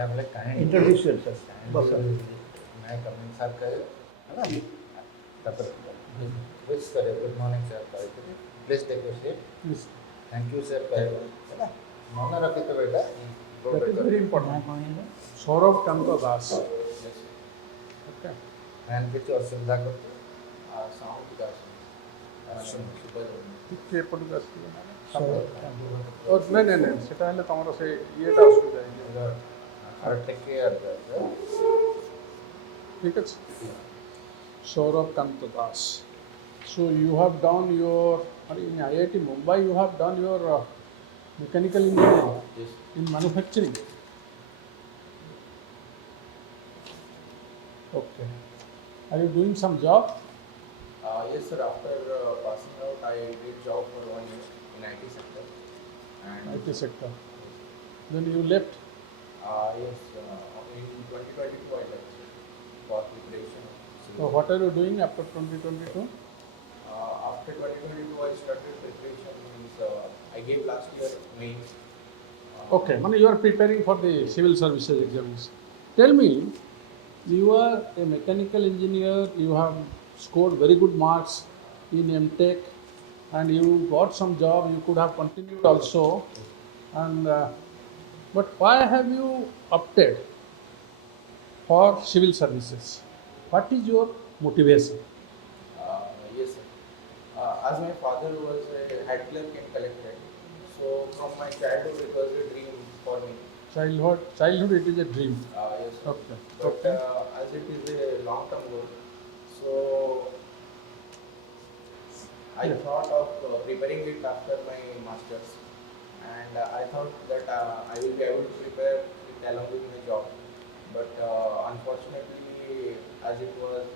have like kind Introduce yourself. बस मैं coming sir कहे है ना तब विश करे गुड मॉर्निंग सर कहे please take your seat thank you sir कहे है ना मन रखी तो बेटा That is very important. Sourabh Kant Das. Okay. and କିଛି ଅସୁବିଧା କରୁଛୁ ସାଉଣ୍ଡ ବିକାଶ ଟିକେ ଏପଟକୁ ଆସିବ ନାଇଁ ସେଟା ହେଲେ ତମର ସେ ଇଏଟା ଅସୁବିଧା ହେଇଯିବ ଟିକେ ଠିକ ଅଛି Sourabh Kant Das. So you have done your in IIT Mumbai you have done your mechanical engineering in manufacturing. Okay. Are you doing some job? Yes sir, after passing out I did job for 1 year in IT sector and IT sector. Then you left? Yes, in 2022 I left for preparation. So what are you doing after 2022? After 2022 I started preparation means I gave last year mains. Okay, you are preparing for the civil services exams. Tell me, you are a mechanical engineer, you have scored very good marks in MTech and you got some job, you could have continued also. And but why have you opted for civil services? What is your motivation? Yes sir. As my father was a head clerk in collectorate, so from my childhood it was a dream for me. Childhood it is a dream. Yes sir. Okay. But as it is a long-term goal, so I thought of preparing it after my masters, and I thought that I will be able to prepare it along with my job. But unfortunately, as it was,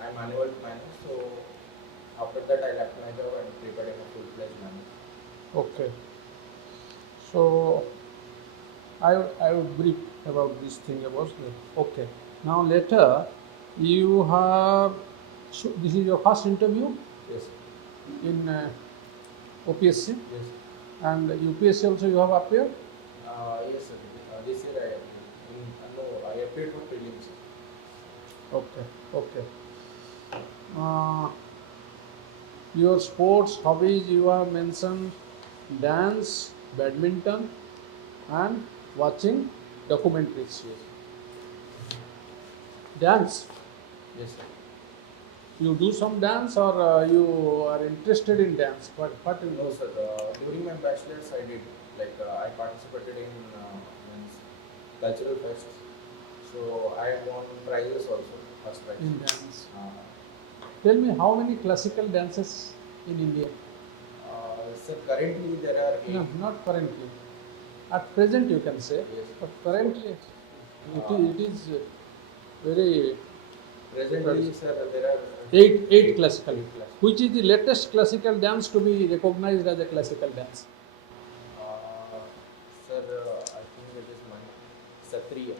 I'm unable to manage. So after that, I left my job and prepared in a full-fledged manner. Okay. So I would brief about this thing about that. Okay. Now later you have, so this is your first interview Yes. in OPSC? Yes. And UPSC also you have appeared? Yes sir. This year I appeared for prelims. Okay. Okay. Your sports hobbies you have mentioned dance, badminton and watching documentaries. Yes. Dance. Yes sir. You do some dance or you are interested in dance? What you No do? sir. During my bachelor's, I did I participated in cultural fests. So I won prizes also. First prize. In dance. Tell me how many classical dances in India? Sir, currently there are 8. No, not currently. At present you can say, Yes. but currently it is very Presently, sir, there are eight classical. Which is the latest classical dance to be recognized as a classical dance? sir, I think it is Satriya.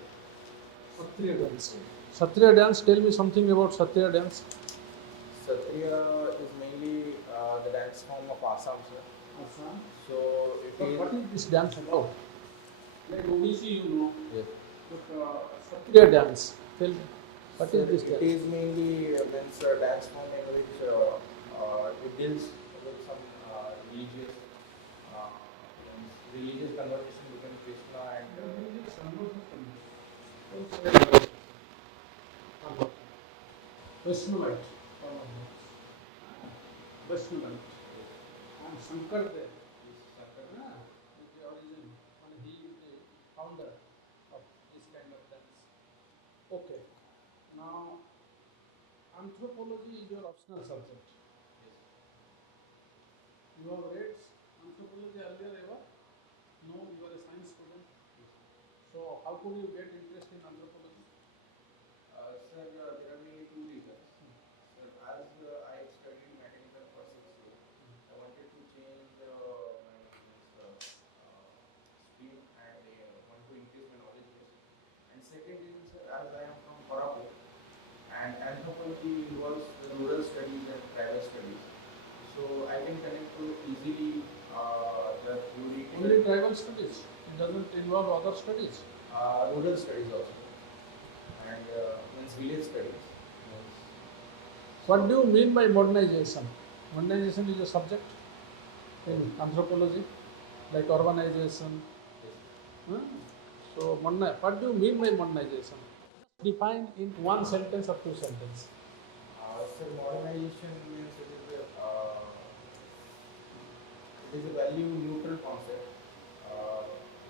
Satriya dance. Satriya dance. Tell me something about Satriya dance. Satriya is mainly the dance form of Assam, sir. Assam. So it But is. what is this dance about? Like OBC, you know. Yes. But Satriya dance. Tell me. What Sir, is this it dance? is mainly means a dance form in which it deals with some religious conversation between Krishna and Vaishnavite. Vaishnavite. And Shankar there. Shankar is the origin. And he is the founder of this kind of dance. Okay. Now, anthropology is your optional subject. You have read anthropology earlier ever? No, you are a science student. So, how could you get interest in anthropology? Sir, there are mainly two reasons. Sir, as I studied mechanical for 6 years, I wanted to change my stream and want to increase my knowledge base. And second reason, sir, as I am from Korapur, and anthropology involves the rural studies and tribal studies. So I can connect to easily the theory. Only tribal studies. It doesn't involve other studies. Rural studies also, and means village studies. Means, What do you mean by modernization? Modernization is a subject in anthropology, like urbanization. yes. Huh? So, what do you mean by modernization? Define in one sentence or two sentences. So modernization means it is a value neutral concept, uh,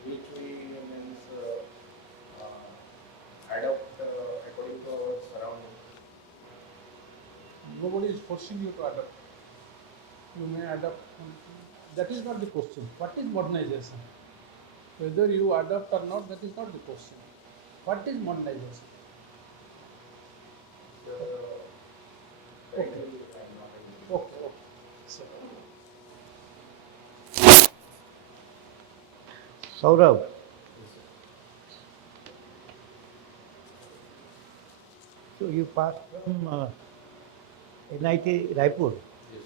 which we means adopt according to our surroundings. Nobody is forcing you to adapt. You may adapt. That is not the question. What is modernization? Whether you adapt or not, that is not the question. What is modernization? So Okay. currently I am not able to. Okay. Okay. So, Sourabh, Yes, sir. so you passed from NIT Raipur. Yes.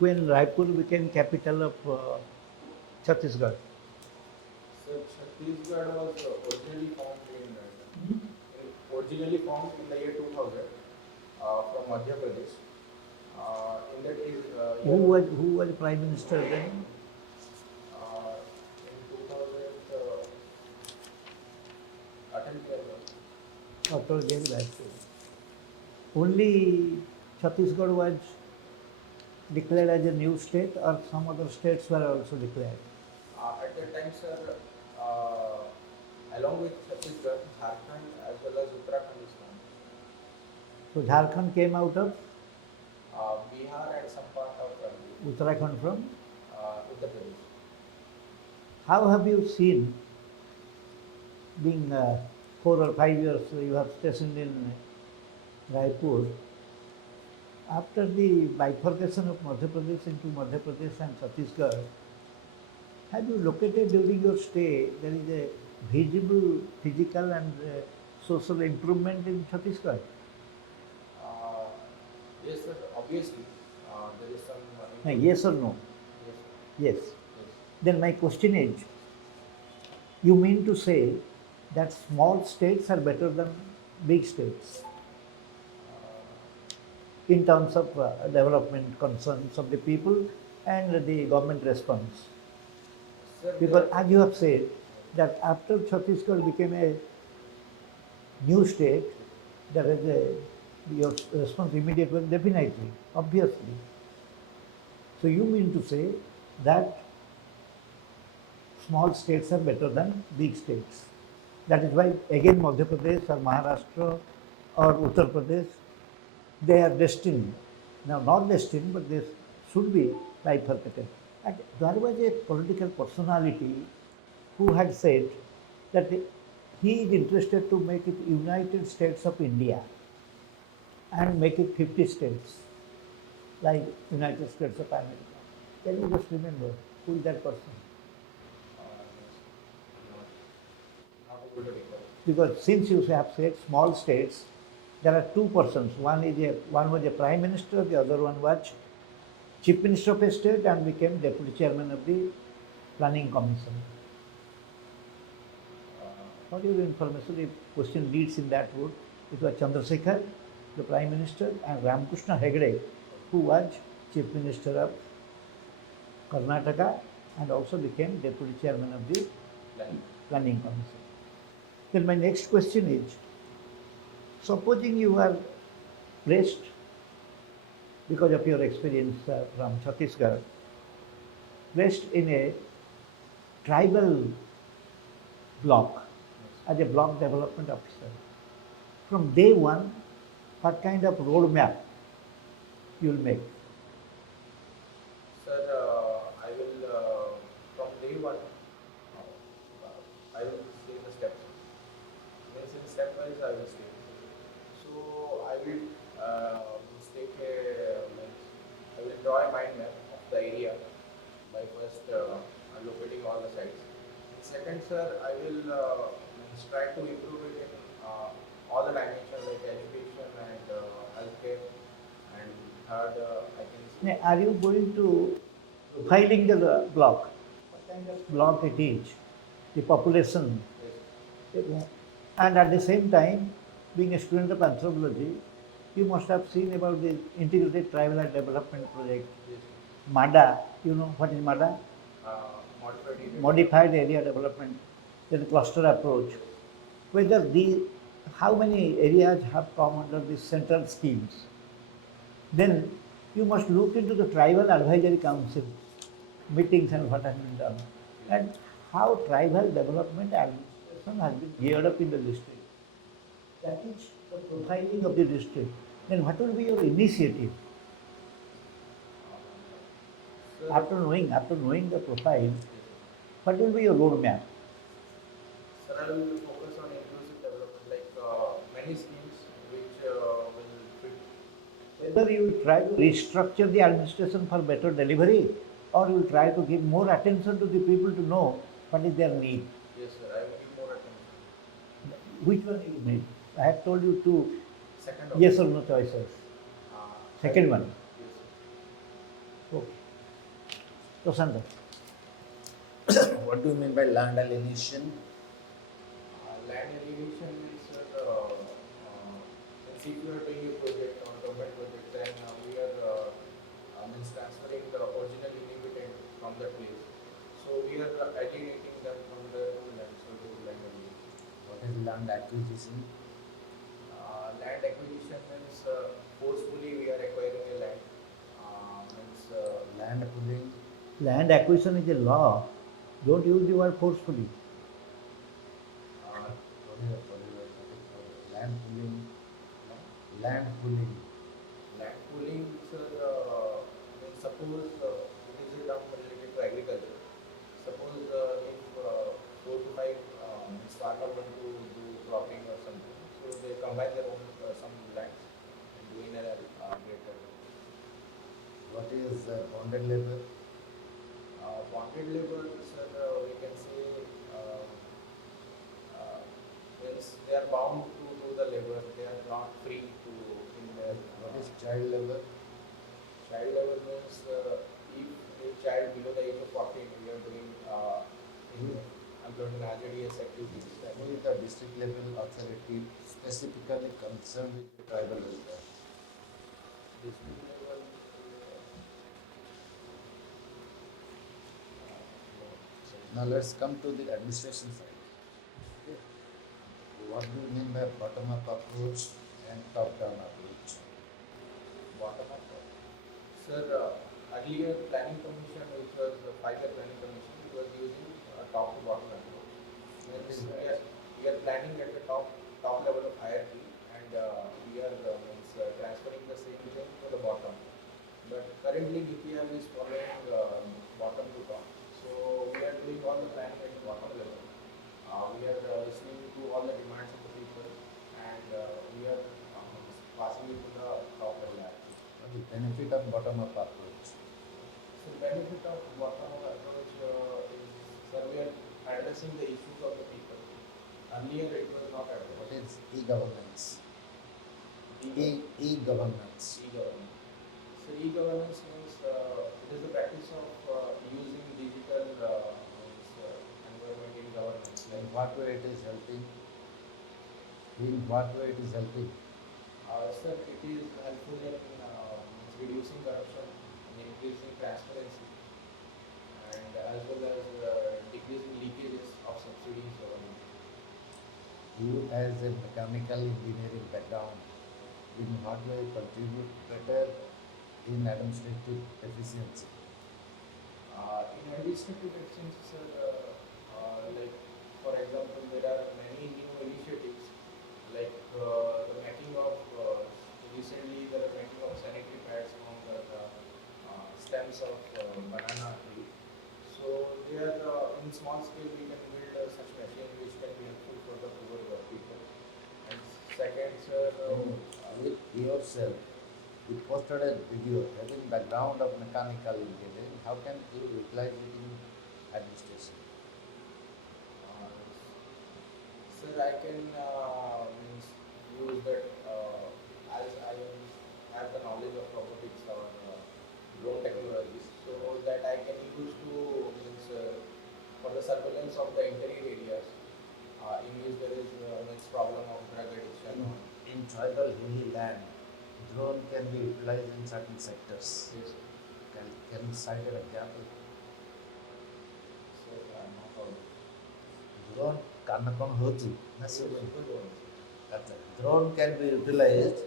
When Raipur became capital of Chhattisgarh. So Chhattisgarh was originally formed in the year 2000 from Madhya Pradesh. In that is Who was Prime Minister then? in 2000 Atal Bihari. Atal Bihari Vajpayee. Only Chhattisgarh was declared as a new state, or some other states were also declared. At that time, sir, along with Chhattisgarh, Jharkhand as well as Uttarakhand is formed. So Jharkhand came out of Bihar and some part of Uttarakhand from. Uttar Pradesh. How have you seen, being 4 or 5 years you have stationed in Raipur, after the bifurcation of Madhya Pradesh into Madhya Pradesh and Chhattisgarh, have you located during your stay there is a visible physical and social improvement in Chhattisgarh? Uh, yes, sir. Obviously, there is some. Yes or no? Yes, Yes. yes. Then my question is, you mean to say that small states are better than big states in terms of development concerns of the people and the government response? Sir, Because as you have said, that after Chhattisgarh became a new state, there is your response immediate was definitely, obviously. So you mean to say that small states are better than big states. That is why again Madhya Pradesh or Maharashtra or Uttar Pradesh, they are destined. Now not destined, but they should be bifurcated. And there was a political personality who had said that he is interested to make it United States of India and make it 50 states, like United States of America. Can you just remember who is that person? Not able to recall. Because since you have said small states, there are two persons. One was a prime minister, the other one was chief minister of a state and became deputy chairman of the planning commission. For your information, the question leads in that route. It was Chandrasekhar, the prime minister, and Ramakrishna Hegde, who was chief minister of Karnataka and also became deputy chairman of the planning commission. Then my next question is, supposing you are placed, because of your experience from Chhattisgarh, placed in a tribal block as a block development officer. From day one, what kind of roadmap you will make? Sir, I will from day one. I will say the steps. Means in stepwise I will stay. So I will take a means I will draw a mind map of the area by first locating all the sites. Second, sir, I will means try to improve it in all the dimensions like education and healthcare. And third, I can see. Now, are you going to profiling the block? What kind of block it is, the population. Yes. And at the same time, being a student of anthropology, you must have seen about the Integrated Tribal and Development Project, Yes. MADA. You know what is MADA? Modified area. Modified Area Development, then cluster approach. Whether how many areas have come under the central schemes. Then you must look into the tribal advisory council meetings and what has been done, and how tribal development administration has been geared up in the district. That is the profiling of the district. Then what will be your initiative? Sir, After knowing the profile, what will be your roadmap? sir, I will focus on inclusive development, like many schemes which will fit. Whether you will try to restructure the administration for better delivery, or you will try to give more attention to the people to know what is their need. Yes, sir, I will give more attention. Which one you need? I have told you two Second yes option. or no choices. Uh, Second one. Yes, sir. Okay. Prasanta. What do you mean by land alienation? Land alienation means means if you are doing a project or government project, then we are means transferring the original inhabitant from that place. So we are alienating them from their own land. So this is land alienation. What is land acquisition? Land acquisition means forcefully we are acquiring a land. Means Land pooling, Land acquisition is a law. Don't use the word forcefully. land pooling, land pooling. land pooling, sir, means suppose it is a term related to agriculture. Suppose if 4 to 5 farmers want to do cropping or something, so they combine their own some lands and doing a greater. What is bonded labor? Bonded labor, sir, we can say means they are bound to do the labor. They are not free to in their. What is child labor? Child labor means if a child below the age of 14, we are doing employed in hazardous activities. Who is the district level authority specifically concerned with the tribal welfare? District level. Now let's come to the administration side. What do you mean by bottom-up approach and top-down approach? Bottom up. Sir, earlier planning commission, which was the 5-year planning commission, it was using top to bottom approach. Means we are planning at the top level of hierarchy, and we are means, transferring the same thing to the bottom. But currently DPM is following bottom to top. So we are doing all the planning at the bottom level. We are listening to all the demands of the people, and we are passing it to the top level hierarchy. What is the benefit of bottom-up approach? So benefit of bottom-up approach is, sir, we are addressing the issues of the people. Earlier it was not What addressed. is e-governance? E-governance. E-governance. So e-governance means it is the practice of using digital means, environment in governance. In what way it is helping? In what way it is helping? Sir, it is helpful in means reducing corruption, increasing transparency, and as well as decreasing leakages of subsidies. You as a mechanical engineering background, in what way contribute better in administrative efficiency? In administrative exchange, sir, like for example, there are many new initiatives like the making of recently there are making of sanitary pads from the stems of banana tree. So they are in small scale we can build such machine which can be helpful for the poor people. And second, sir, With yourself, you posted a video having background of mechanical engineering. How can you utilize it in administration? uh, sir, I can means use that as I have the knowledge of robotics or drone technologies, so that I can use to means the surveillance of the interior areas, in which there is much problem of drug addiction. In tribal hilly land, drone can be utilized in certain sectors. Yes. Can you cite an example? So not all. Drone କାନ କ'ଣ ହେଉଛି ନା Yes, ଶୁଭୁନି? good one. ଆଚ୍ଛା, drone can be utilized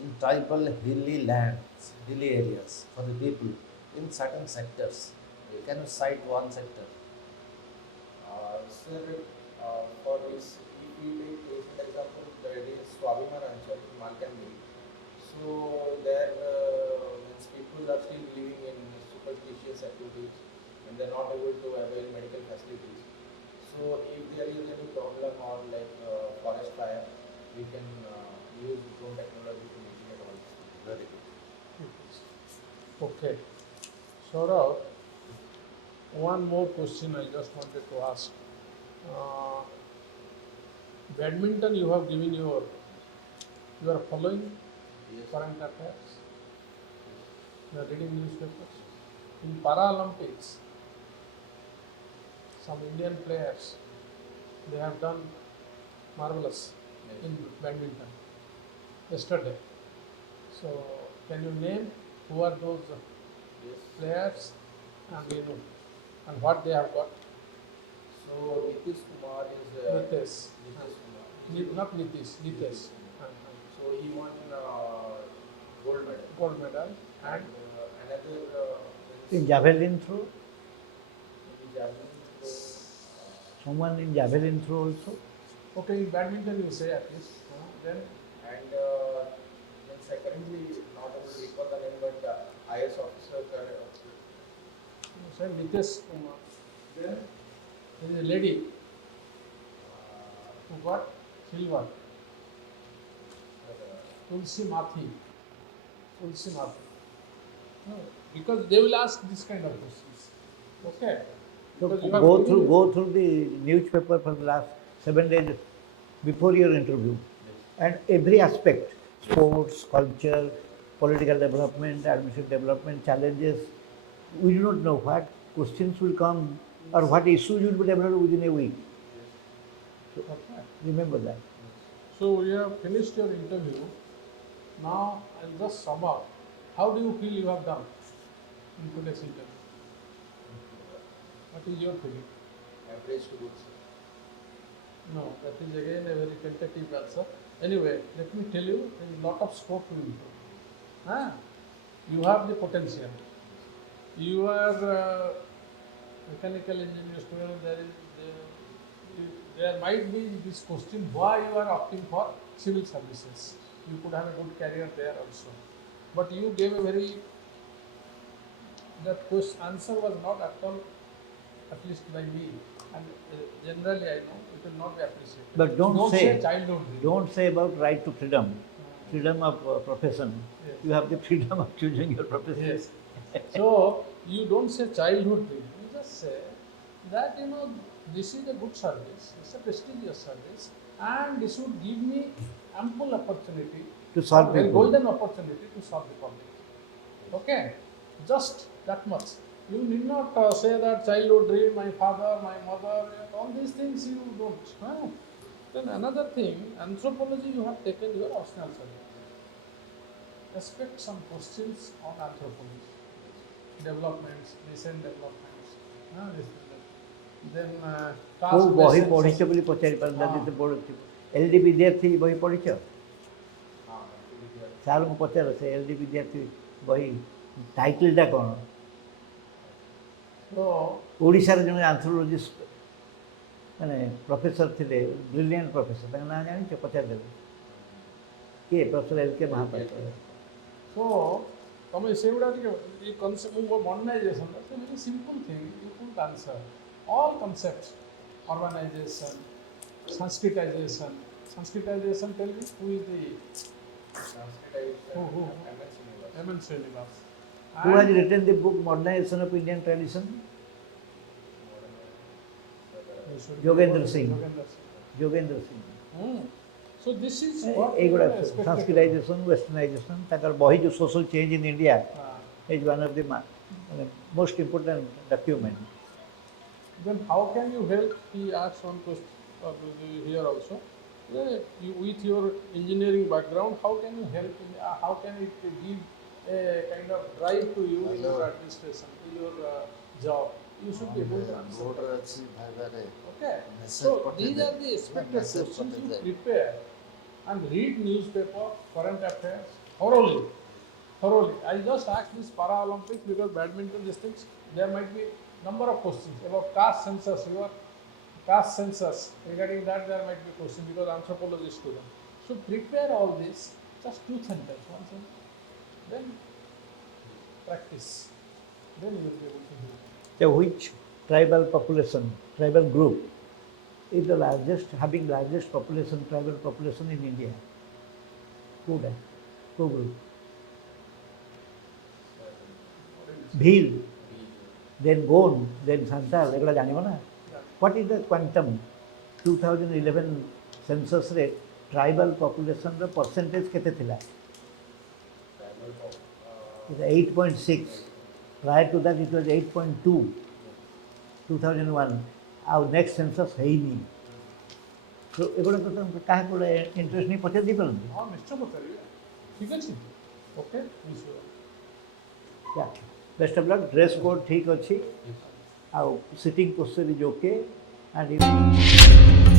in tribal hilly lands, hilly areas for the people in certain sectors. Can you cite one sector? Sir, for this, if we take recent example, there is Swabhiman Anchal in Malkangiri. So there, means people are still living in superstitious activities and they're not able to avail medical facilities. So if there is any problem or like forest fire, we can use drone technology to mitigate all this. Very good. Okay. Saurabh, one more question I just wanted to ask. Badminton, you have given you are following Yes. current affairs, you are reading newspapers. In Paralympics, some Indian players, they have done marvelous Yes. in badminton yesterday. So, can you name who are those Yes. players and and what they have got? So Nitish Kumar is Nitesh. Nitish Kumar. Not Nitish, Nitesh. So he won gold medal. Gold medal. And another In javelin throw, in javelin throw, someone in javelin throw also. Okay, in badminton you say at least. Then and means I currently not able to recall the name, but IS officer. you say Nitesh Kumar. Then there is a lady who got silver. Tulsi Mathi. Tulsi Mathi. No, because they will ask this kind of questions. Okay. So Because you have go given- through the newspaper for the last 7 days before your interview, and every aspect, sports, culture, political development, administrative development, challenges. We do not know what questions will come or what issues will be developed within a week. Okay. Remember that. So we have finished your interview. Now I'll just sum up. How do you feel you have done in today's interview? What is your feeling? Average to good. Sir. No, that is again a very tentative answer. Anyway, let me tell you, there is a lot of scope to improve. You have the potential. You are mechanical engineer student. There might be this question: why you are opting for civil services? You could have a good career there also. But you gave a very that answer was not at all, at least by me, and generally I know it will not be appreciated. But don't say childhood dream. Don't say about right to freedom, freedom of profession. Yes. You have the freedom of choosing your profession. Yes. So you don't say childhood dream. You just say that this is a good service. It's a prestigious service, and this would give me ample opportunity To solve a people. golden opportunity to solve the problem. Okay, just that much. You need not say that childhood dream, my father, my mother, all these things you don't. Then another thing, anthropology you have taken your optional subject. Expect some questions on anthropology, developments, recent developments. Then କୋଉ task ବହି based ପଢିଛ ବୋଲି ପଚାରି ପାରିଥାନ୍ତି ହଁ। ତ ପଢୁଥିବ। LD ବିଦ୍ୟାର୍ଥୀ ବହି ପଢିଛ? Actually, ସାର୍ଙ୍କୁ ପଚାର ସେ LD ବିଦ୍ୟାର୍ଥୀ ବହି ଟାଇଟଲଟା କ'ଣ? So ଓଡ଼ିଶାର ଜଣେ ଆନ୍ଥ୍ରୋଲୋଜିଷ୍ଟ ମାନେ ପ୍ରଫେସର ଥିଲେ, ବ୍ରିଲିଆଣ୍ଟ ପ୍ରଫେସର, ତାଙ୍କ ନାଁ ଜାଣିଛ? ପଚାରିଦେବେ। କିଏ? Professor LK Mohapatra. So, ତମେ ସେଗୁଡ଼ା ଟିକେ ଏ କନସେପ୍ଟ ମୁଁ ମର୍ଡନାଇଜେସନ୍ it's a very simple thing you could answer all concepts urbanization sanskritization tell me who is the Who? M.N. Srinivas Who has written the book Modernization of Indian Tradition? Yogendra Singh. Yogendra Singh. So this is what এইগুলা we expected. সংস্কৃতাইজেশন ওয়েস্টার্নাইজেশন তাଙ୍କର বହି ଯେଉଁ social change in India Ah, is one of the most important document. then how can you help? He asks one question here also. You, with your engineering background, how can you help? How can it give a kind of drive to you in your administration, in your job? You should be able to answer. that. Okay. So these are the expected questions you prepare and read newspaper, current affairs thoroughly. Thoroughly. I just asked this Paralympics because badminton, these things, there might be number of questions about caste census, your caste census. Regarding that, there might be questions because anthropology student. So prepare all this, just 2 sentences, 1 sentence, then practice. Then you will be able to do it. So which tribal population, tribal group is the largest, having largest population, tribal population in India? Who group? Bhil, then Gond, then Santal, एगुड़ा जानिबो ना? What is the quantum 2011 census rate tribal population ର percentage केते थिला? It was 8.6. Prior to that it was 8.2. 2001. Our next census ହେଇନି. So एगुड़ा तो तुम काहे कोले interest नहीं पहुंचे दी परंतु? हाँ निश्चय बताइए. ठीक है Okay. Yeah. Best of luck. Dress code ठीक अच्छी. Our sitting posture is okay. And